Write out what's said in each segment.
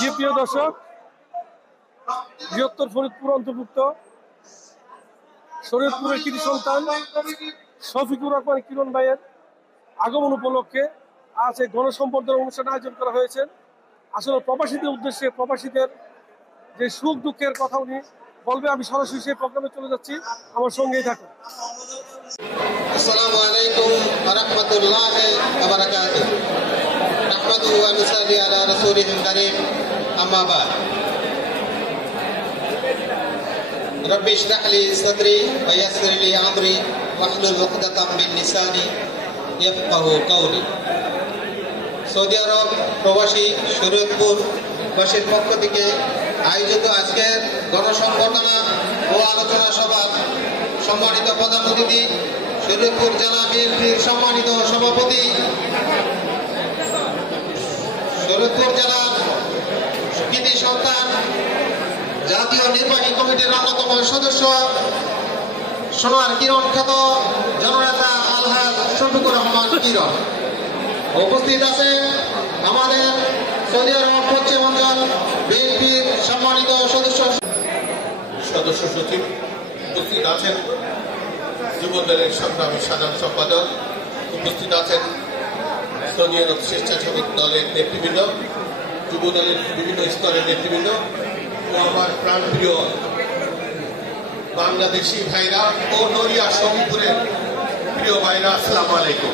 জি প্রিয় দর্শক, বৃহত্তর ফরিদপুর অন্তর্ভুক্ত শরীয়তপুরের কৃতি সন্তান শফিকুর রহমান কিরণ ভাইয়ের আগমন উপলক্ষে আজ এই গণসম্বর্ধনা অনুষ্ঠান আয়োজন করা হয়েছে। আসলে প্রবাসীদের উদ্দেশ্যে প্রবাসীদের যে সুখ দুঃখের কথা উনি বলবে। আমি সরাসরি সেই প্রোগ্রামে চলে যাচ্ছি, আমার সঙ্গেই থাকুন। আসসালামু আলাইকুম ওয়া রাহমাতুল্লাহি ওয়া বারাকাতুহু। নাহমাদুহু ওয়া নুসাল্লি আলা রাসূলিল কারীম, আম্মা বা'দ। রব্বি ইশরাহ লি সাদরি ওয়া ইয়াসসির লি আমরি ওয়াহলুল উকদাতাম মিন লিসানি ইয়াফকাহু কাওলি। সৌদি আরব প্রবাসী শরীয়তপুর বাসীর পক্ষ থেকে আয়োজিত আজকের গণসংবর্ধনা ও আলোচনা সভার সম্মানিত প্রধান অতিথি শরীয়তপুর জেলা বিএনপির সম্মানিত সভাপতি, শরীয়তপুর জেলার কৃতি সন্তান, জাতীয় নির্বাহী কমিটির অন্যতম সদস্য, সোনার কিরণ খ্যাত জননেতা আলহাজ শফিকুর রহমান কিরণ। উপস্থিত আছেন আমাদের সৌদি আরব পশ্চিমাঞ্চল বিএনপির সম্মানিত সদস্য সচিব, উপস্থিত আছেন যুব দলের সংগ্রামী সাধারণ সম্পাদক, উপস্থিত আছেন সৌদি আরব স্বেচ্ছাসেবক দলের নেতৃবৃন্দ, যুব দলের বিভিন্ন স্তরের নেতৃবৃন্দ ও আমার প্রাণপ্রিয় বাংলাদেশি ভাইরা ও নড়িয়া শরীফপুরের প্রিয় ভাইরা, আসসালামু আলাইকুম।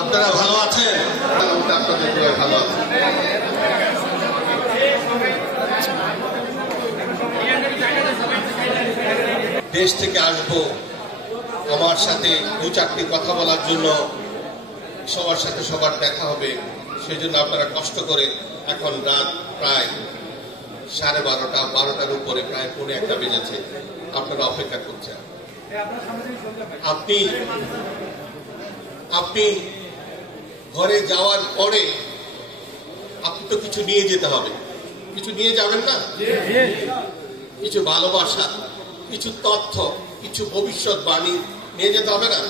আপনারা ভালো আছেন? আপনাদের ভালো আছেন? দেশ থেকে আসবো, আমার সাথে দু চারটি কথা বলার জন্য, সবার সাথে সবার দেখা হবে, সেই জন্য আপনারা কষ্ট করে এখন রাত প্রায় 12:30, 12টার উপরে, প্রায় 1:45 বেজেছে, আপনারা অপেক্ষা করছেন। আপনি ঘরে যাওয়ার পরে আপনি তো কিছু নিয়ে যেতে হবে, কিছু নিয়ে যাবেন না? কিছু ভালোবাসা, কিছু তথ্য, কিছু ভবিষ্যৎবাণী নিয়ে যেতে হবে না?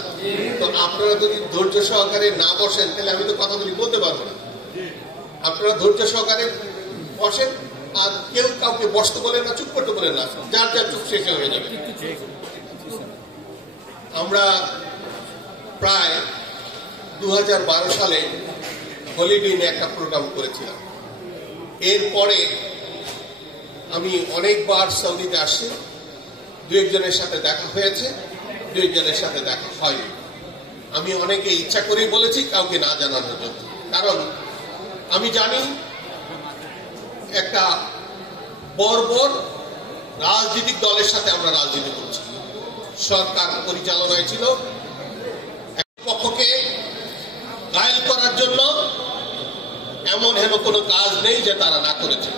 তো আপনারা যদি ধৈর্য সহকারে না বসেন তাহলে আমি তো কথাগুলি বলতে পারবো না। আপনারা ধৈর্য সহকারে বসেন, আর কেউ কাউকে বসতে বলেন না, চুপ করতে বলেন না, যার যার চুপ শেষ হয়ে যাবে। আমরা প্রায় 2012 সালে হলিডে একটা প্রোগ্রাম করেছিলাম। এরপরে আমি অনেকবার সৌদিতে আসছি, দু একজনের সাথে দেখা হয়েছে, দু একজনের সাথে দেখা হয়নি। আমি অনেকে ইচ্ছা করেই বলেছি কাউকে না জানানোর জন্য, কারণ আমি জানি একটা বর্বর রাজনৈতিক দলের সাথে আমরা রাজনীতি করছি। সরকার পরিচালনায় ছিল, এক পক্ষকে ঘায়েল করার জন্য এমন হেন কোনো কাজ নেই যে তারা না করেছে।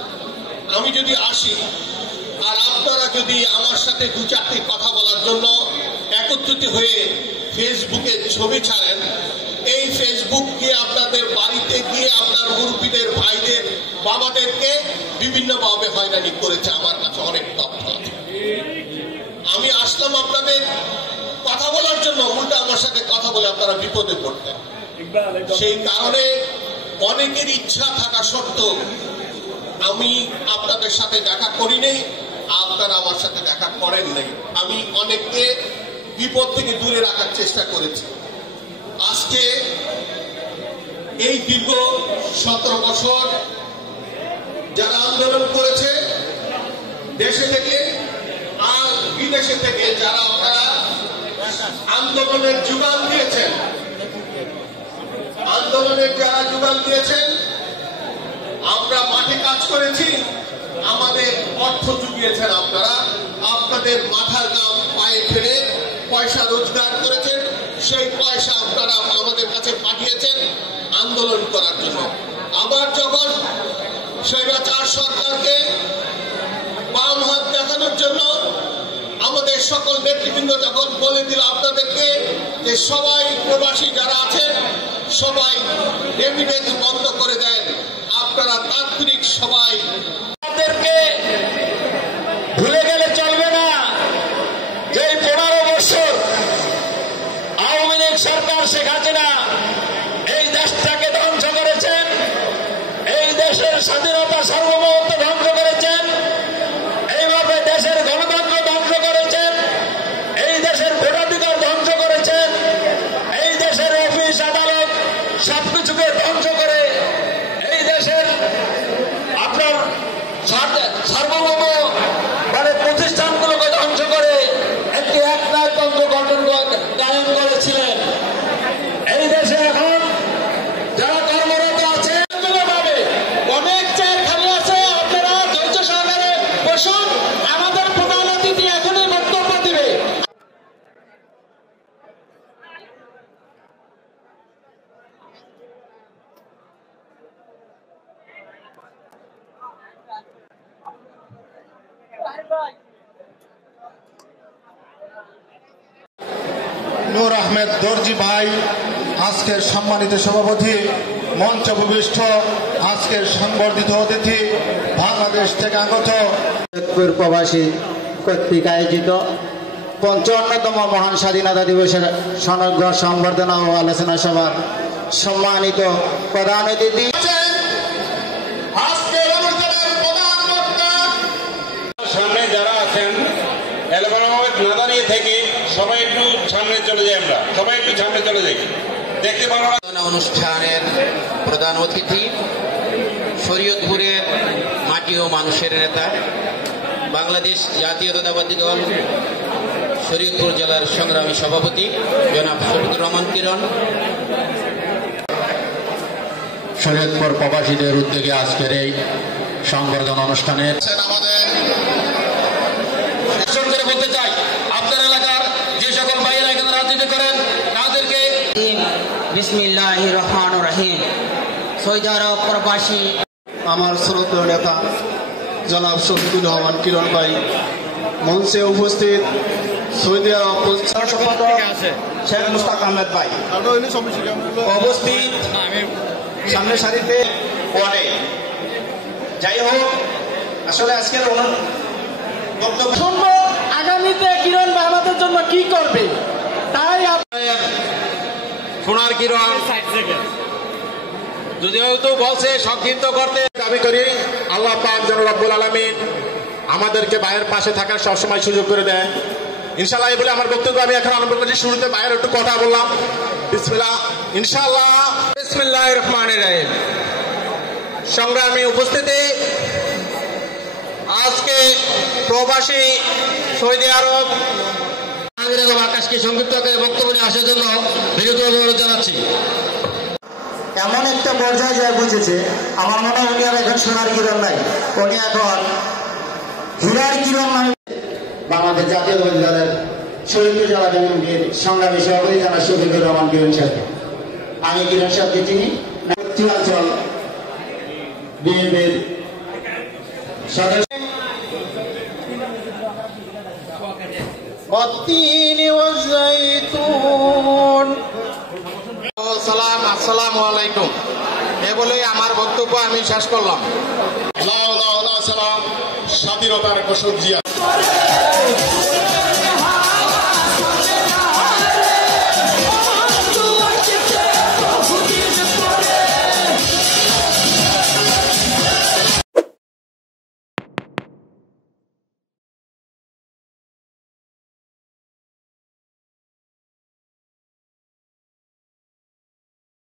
আমি যদি আসি আর আপনারা যদি আমার সাথে দু চারটি কথা বলার জন্য একত্রিত হয়ে ফেসবুকে ছবি ছাড়েন, এই ফেসবুক গিয়ে আপনাদের বাড়িতে গিয়ে আপনার মুরব্বীদের, ভাইদের, বাবাদেরকে বিভিন্নভাবে হয়রানি করেছে। আমার কাছে অনেক তথ্য আছে। আমি আসলাম আপনাদের কথা বলার জন্য, উল্টা আমার সাথে কথা বলে আপনারা বিপদে পড়তেন। সেই কারণে অনেকের ইচ্ছা থাকা সত্ত্বেও আমি আপনাদের সাথে দেখা করি নাই, আপনারা আমার সাথে দেখা করেন নাই। আমি অনেককে বিপদ থেকে দূরে রাখার চেষ্টা করেছি। আজকে এই দীর্ঘ 17 বছর যারা আন্দোলন করেছে, দেশে থেকে আর বিদেশে থেকে যারা আপনারা আন্দোলনের যোগান দিয়েছেন, আমরা মাঠে কাজ করেছি, আমাদের অর্থ জুগিয়েছেন আপনারা, আপনাদের মাথার ঘাম পায়ে ফেলে পয়সা রোজগার করেছেন, সেই পয়সা আপনারা আমাদের কাছে পাঠিয়েছেন আন্দোলন করার জন্য। আবার যখন স্বৈরাচার সরকারকে বাম হাত দেখানোর জন্য আমাদের সকল নেতৃবৃন্দ যখন বলে দিল আপনাদেরকে যে সবাই প্রবাসী যারা আছেন সবাই রেমিটেন্স বন্ধ করে দেন, আপনারা তাৎক্ষণিক সবাই ভুলে গেলে চলবে না যে 15 বছর আওয়ামী লীগ সরকার শেখ হাসিনা এই দেশটাকে ধ্বংস করেছেন। সম্পদকে ধ্বংস করে এই দেশের আপনার সার্বভৌম মানে প্রতিষ্ঠানগুলোকে ধ্বংস করে একটি একনায়কতন্ত্র কায়েম করেছিলেন। এই দেশে এখন যারা কর্মরত আছে পাবে, অনেক চেয়ার খালি আছে, আপনারা ধৈর্য সহকারে বসুন। আমাদের প্রধান অতিথি এখনই বক্তব্য দিবে। নূর আহমেদ দর্জি ভাই, আজকের সম্মানিত সভাপতি, মঞ্চ উপবিষ্ট আজকের সংবর্ধিত অতিথি, বাংলাদেশ থেকে আগত প্রবাসী কর্তৃক আয়োজিত ৫৫তম মহান স্বাধীনতা দিবসের সমগ্র সংবর্ধনা ও আলোচনা সভার সম্মানিত প্রধান অতিথি সামনে যারা আছেন নাদারিয়ে থেকে সবাই একটু সামনে চলে যাই, আমরা সবাই একটু সামনে চলে যাই। দেখতে পাবো অনুষ্ঠানের প্রধান অতিথি শরীয়তপুরের মাটি ও মানুষের নেতা, বাংলাদেশ জাতীয়তাবাদী দল শরীয়তপুর জেলার সংগ্রামী সভাপতি জনাব শফিকুর রহমান কিরণ। শরীয়তপুর প্রবাসীদের উদ্যোগে আজকের এই সংবর্ধনা অনুষ্ঠানে বলতে চাই, আপনার এলাকার যে সকল ভাইয়েরা এখানে রাজনীতি করেন তাদেরকে বিসমিল্লাহির রহমানির রহিম। সৌদি আরব প্রবাসী আমার শ্রদ্ধেয় নেতা জনাব শফিকুর রহমান কিরণ ভাই, মঞ্চে উপস্থিত সৌদি আরব শেখ মুস্তাক আহমেদ ভাই উপস্থিত সামনের সারিতে অনেক। যাই হোক, আসলে আজকের বক্তব্য শুনবো আগামীতে কিরণ ভাই আমাদের জন্য কি করবে, তাই সোনার কিরণ যদিও তো বলছে সংক্ষিপ্ত করতে দাবি করি। আল্লাহ পাক যেন রব্বুল আলামিন আমাদেরকে ভাইয়ের পাশে থাকার সবসময় সুযোগ করে দেয় ইনশাআল্লাহ। এই বলে আমার বক্তব্য আমি এখন আরম্ভ করছি। শুরুতে ভাইয়ের একটু কথা বললাম, বিসমিল্লাহ ইনশাআল্লাহ। বিসমিল্লাহির রহমানির রহিম। সংগ্রামী উপস্থিতি, আজকে প্রবাসী সৌদি আরব আকাশকে সংক্ষিপ্ত করে বক্তব্য নিয়ে আসার জন্য বিরত অনুরোধ জানাচ্ছি। এমন একটা পর্যায়ে যা বুঝেছে, আমার মনে হয় উনি আর এখন সোনার কিরণ নাই, উনি এখন হীরার কিরণ নামে। বাংলাদেশ জাতীয়তাবাদী দলের শরীয়তপুর জেলা বিএনপির সংগ্রামী সভাপতি জনাব শফিকুর রহমান কিরণ সাহেব। আমি কিরণ সাহেবকে চিনি, পূর্বাঞ্চল বিএনপির সদস্য। আসসালামু আলাইকুম। এ বলে আমার বক্তব্য আমি শেষ করলাম। স্বাধীনতার ঘোষক জিয়া